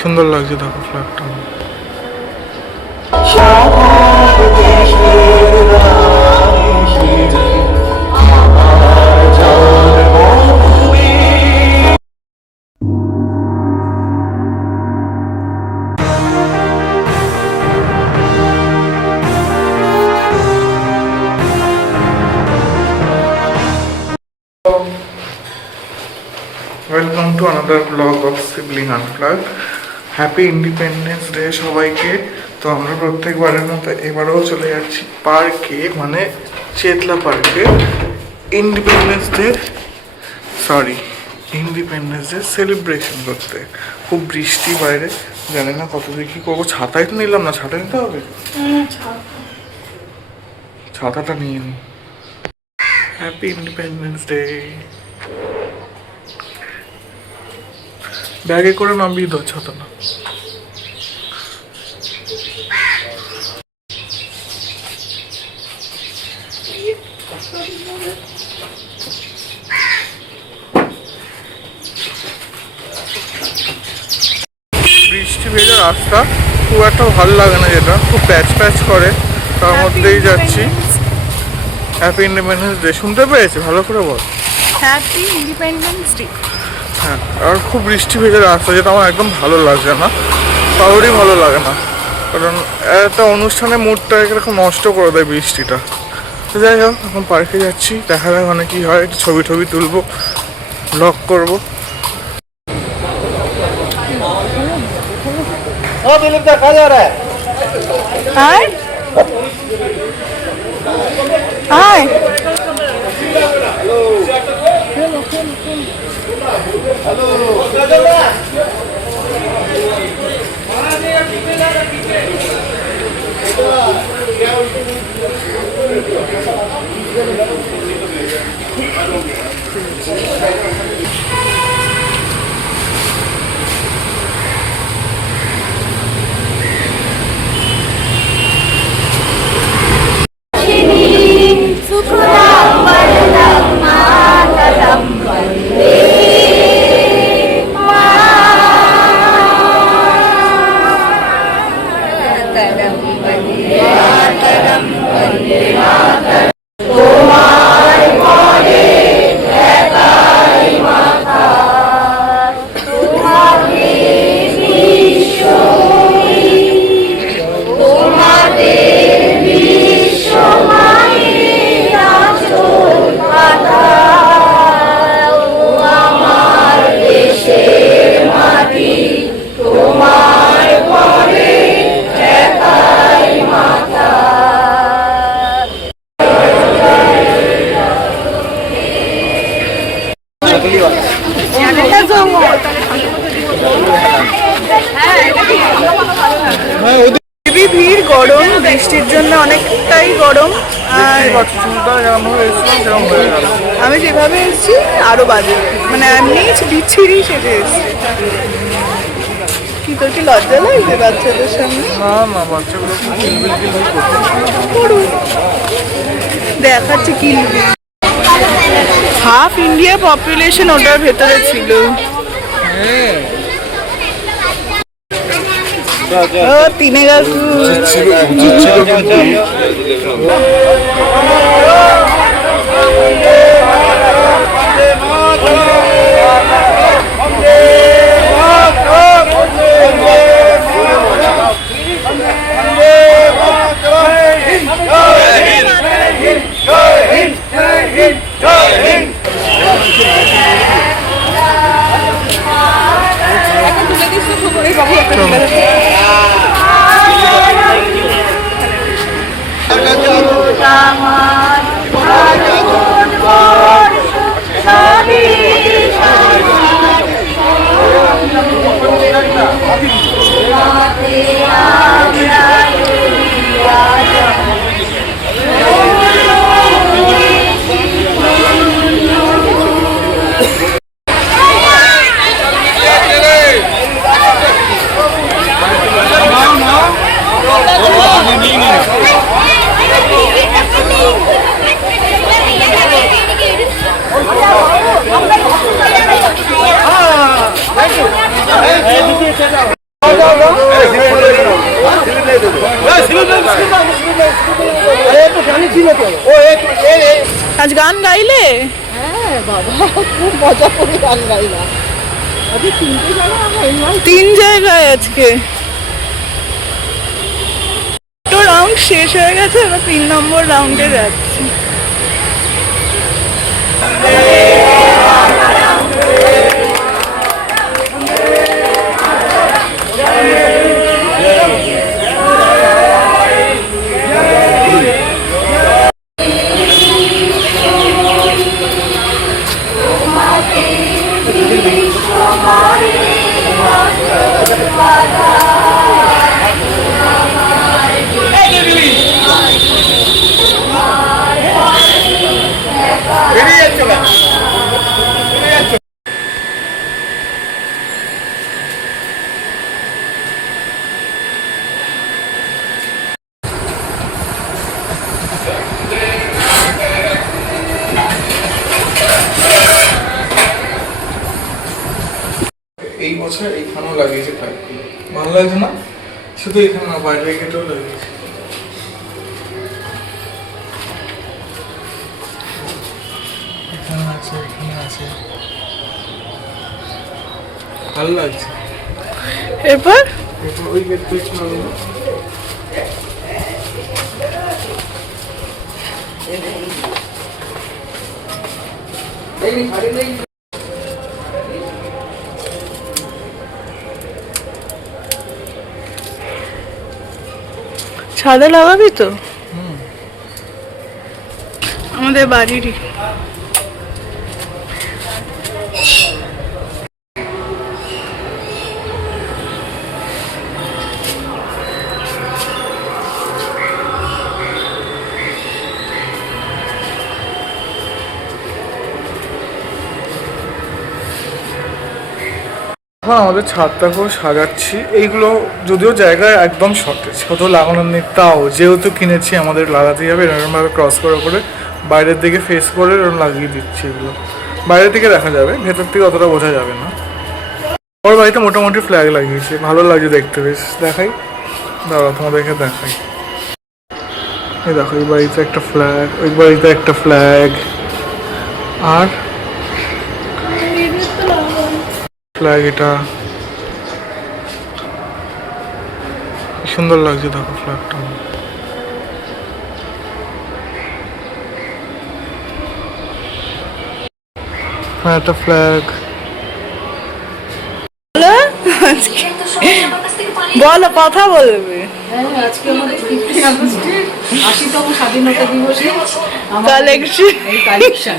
সুন্দর লাগছে দেখো ফ্ল্যাগটা। Welcome to another blog of sibling unplug. Happy Independence Day সবাইকে। তো আমরা প্রত্যেকবারের মতো এবারেও চলে যাচ্ছি পার্কে, মানে চেতলা পার্কে ইন্ডিপেন্ডেন্স ডে সেলিব্রেশন করতে। খুব বৃষ্টি বাইরে, জানি না কত দূর কী করবো। ছাতাই তো নিলাম না, ছাতা নিতে হবে, ছাতাটা নিয়ে নিই। Happy Independence day. ব্যাগে করে নামিয়ে দাও ছাতাটা। বৃষ্টি ভেজা রাস্তা, খুব একটা ভালো লাগে না, যেটা খুব প্যাচ প্যাচ করে, তার মধ্যেই যাচ্ছি। হ্যাপি ইন্ডিপেন্ডেন্স ডে শুনতে পেয়েছি, ভালো করে বল। Happy Independence day. হ্যাঁ, আর খুব বৃষ্টি ভেজা রাস্তা, যেটা আমার একদম ভালো লাগছে না, কারোরই ভালো লাগে না, কারণ একটা অনুষ্ঠানের মুডটা এরকম নষ্ট করে দেয় বৃষ্টিটা। তো যাই হোক, এখন পার্কে যাচ্ছি, দেখা যাক ওখানে কী হয়, একটু ছবি টবি তুলবো, ব্লগ করবো। ভিড়, গরম, বৃষ্টির জন্য অনেকটাই গরম। আর আমি যেভাবে এসেছি আরো বাজে, মানে এমনি বিচ্ছিরি সেজে এসেছি। কি তোর কি লজ্জা লাগছে বাচ্চাদের সামনে? না না, বাচ্চাগুলো দেখাচ্ছে কি হাফ ইন্ডিয়া পপুলেশন ওটার ভেতরে ছিল। ও তিনে গাছু আজ গান গাইলে? হ্যাঁ বাবা, খুব মজা করে গান গাইলাম। আজকে 3টে জায়গায় আমরা ইনভাইট। 3 জায়গায় আজকে। তো রাউন্ড শেষ হয়ে গেছে, এবার 3 নম্বর রাউন্ডে যাচ্ছি। এই বছর এইখানেও লাগিয়েছে ফ্ল্যাগগুলো, ভালো লাগছে না? শুধু এখানে না, বাইরে গেটেও লাগিয়েছে। এখানে আছে, এখানে আছে, ভালো লাগছে। এরপর এরপর ওই গেট থেকে লাগাবো। ছাদে লাগাবি তো? আমাদের বাড়িরই। হ্যাঁ, আমাদের ছাদটাকেও সাজাচ্ছি। এইগুলো যদিও জায়গায় একদম শর্টেজ, কোথাও লাগানোর নেই, তাও যেহেতু কিনেছি আমাদের লাগাতেই হবে। এরকমভাবে ক্রস করে করে বাইরের দিকে ফেস করে এরকম লাগিয়ে দিচ্ছি। এগুলো বাইরের দিকে দেখা যাবে, ভেতর থেকে অতটা বোঝা যাবে না। ওর বাড়িতে মোটামুটি ফ্ল্যাগ লাগিয়েছে, ভালো লাগছে দেখতে। বেশ দেখাই, দাঁড়া তোমাদেরকে দেখাই। এই দেখো, এই বাড়িতে একটা ফ্ল্যাগ, ওই বাড়িতে একটা ফ্ল্যাগ, আর ফ্ল্যাগ এটা সুন্দর লাগছে। দেখো ফ্ল্যাগটা, হ্যাঁ একটা ফ্ল্যাগ। বলো, কথা বলবে। হ্যাঁ, আজকে আমাদের 15 আগস্টের 80তম স্বাধীনতা দিবসে কালেকশন, এই কালেকশন।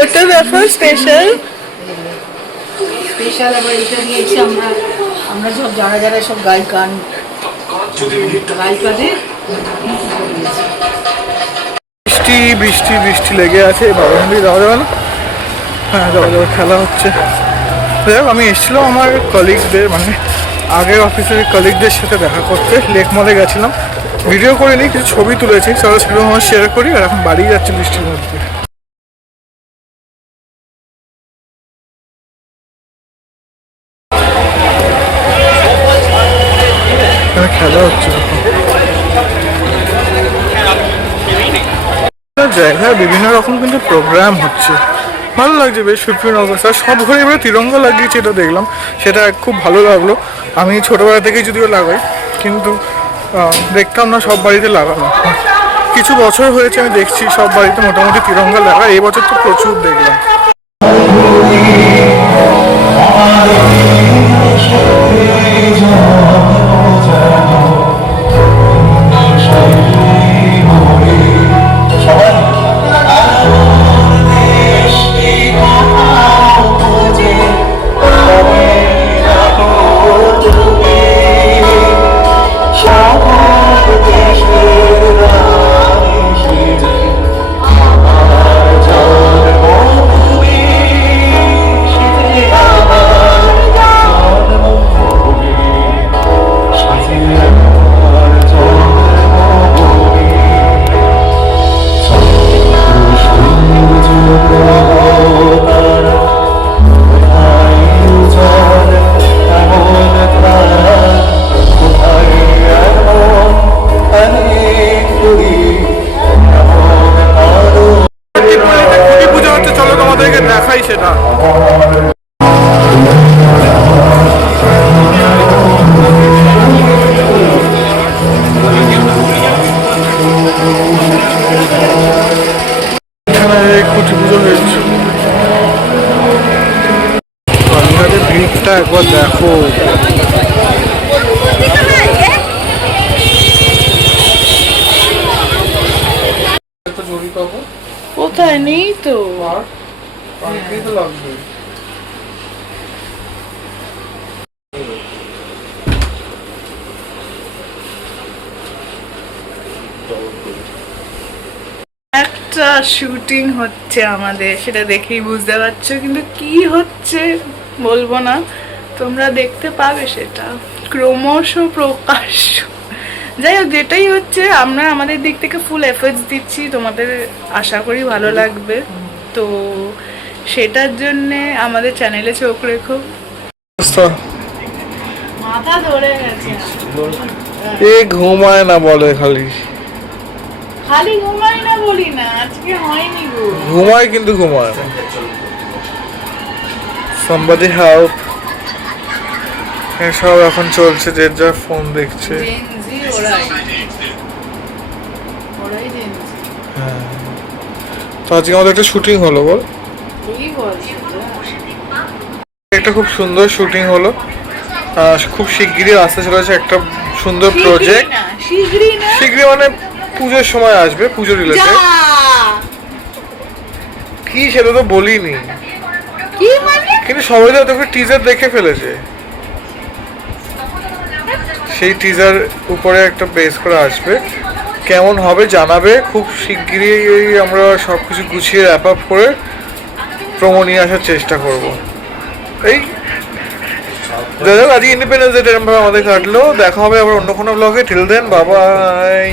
ওটা দেখো, স্পেশাল। স্পেশাল আবার এটা নিয়েছি আমরা। আমরা সব যারা যারা সব গায়িকাদের বৃষ্টি বৃষ্টি বৃষ্টি লেগে আছে। বাবা মন্দির যাওয়া যাবে না? হ্যাঁ যাওয়া যাবে, খেলা হচ্ছে। যাই হোক, আমি এসেছিলাম আমার কলিগদের, মানে আগের অফিসের কলিগদের সাথে দেখা করতে। লেক মলে গেছিলাম, ভিডিও করে নিই, কিছু ছবি তুলেছি, সেগুলো আমার শেয়ার করি। আর এখন বাড়ি যাচ্ছি বৃষ্টির মধ্যে। এখানে খেলা হচ্ছে জায়গায়, বিভিন্ন রকম কিন্তু প্রোগ্রাম হচ্ছে, ভালো লাগছে বেশ। 15 আগস্ট আর সব ঘরে এবারে তিরঙ্গা লাগিয়েছে, এটা দেখলাম, সেটা খুব ভালো লাগলো। আমি ছোটোবেলা থেকেই যদিও লাগাই, কিন্তু দেখতাম না সব বাড়িতে লাগানো। কিছু বছর হয়েছে আমি দেখছি সব বাড়িতে মোটামুটি তিরঙ্গা লাগায়। এই বছর তো প্রচুর দেখলাম। একবার দেখো। একটা জরি পাবো কোথায় নেই তো? আর কালকেই তো লাগবে। একটা শুটিং হচ্ছে আমাদের, সেটা দেখেই বুঝতে পারছো, কিন্তু কি হচ্ছে বলবো না, তোমরা দেখতে পাবে সেটা ক্রমশ প্রকাশ্য। যাই হোক, যেটাই হচ্ছে আমরা আমাদের দিক থেকে ফুল এফর্টস দিচ্ছি, তোমাদের আশা করি ভালো লাগবে। তো সেটার জন্যে আমাদের চ্যানেলে চোখ রেখো। মাথা ধরে গেছে, এ ঘুমায় না বলে খালি, খালি ঘুমাই না বলি না, আজকে হয়নি গো। ঘুমায় কিন্তু ঘুমায় না। somebody help। সব এখন চলছে, যে যার ফোন দেখছে। জেনজি ওরাই জেনজি। তো আজকে আমাদের একটা শুটিং হলো, বল। কি বলছো? একটা খুব সুন্দর শুটিং হলো। খুব শিগগিরই আসতে চলেছে একটা সুন্দর প্রজেক্ট। শিগগিরই না, শিগগিরই মানে পুজোর সময় আসবে, পুজো রিলেটেড। কি সেটা তো বলিনি, কি মানে? কিন্তু সবাই তো তোকে টিজার দেখে ফেলেছে। সেই টিজার উপরে একটা বেস করে আসবে, কেমন হবে জানাবে। খুব শিগগিরই আমরা সবকিছু গুছিয়ে র্যাপ আপ করে প্রোমো নিয়ে আসার চেষ্টা করব। এই দাদা, আজকে ইন্ডিপেন্ডেন্স ডে এরকম ভাবে আমাদের কাটলো। দেখা হবে আবার অন্য কোনো ব্লগে। Till then, bye by.